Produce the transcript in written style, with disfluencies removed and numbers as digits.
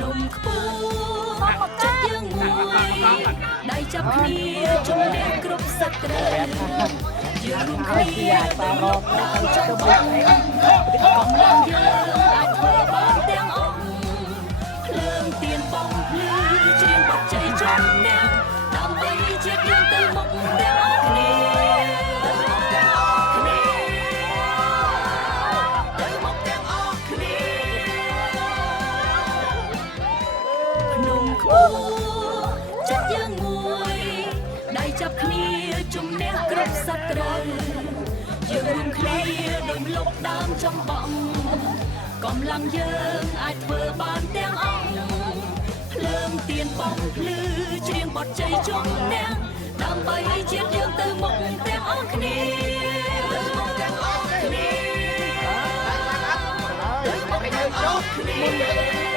นมខ្ពស់ចិត្តយើងមួយដៃចាប់គ្នាជំនះគ្រប់សក្តិយើងរួមគ្នាតាមរកដល់ចុះមកកំឡុងយើងអាចធ្វើបានទាំងអស់ភ្លើងទៀនបងភ្លឺច្រៀងបទជ័យជំនះដើម្បីជាតិយើងទៅមុខទាំងអស់គ្នាភ្នំខ្ពស់ចិត្តយើងមួយដៃចាប់គ្នាជំនះគ្រប់សត្រូវយើងរួមគ្នាដោយមលុបដើមចំបង់កម្លាំងយើងអាចធ្វើបានទាំងអស់ភ្លើងទៀនបងភ្លឺច្រៀងបទជ័យជំនះដើម្បីជាតិយើងទៅមុខទាំងអស់គ្នាទៅមុខទាំងអស់គ្នាទៅមុខទាំងអស់គ្នា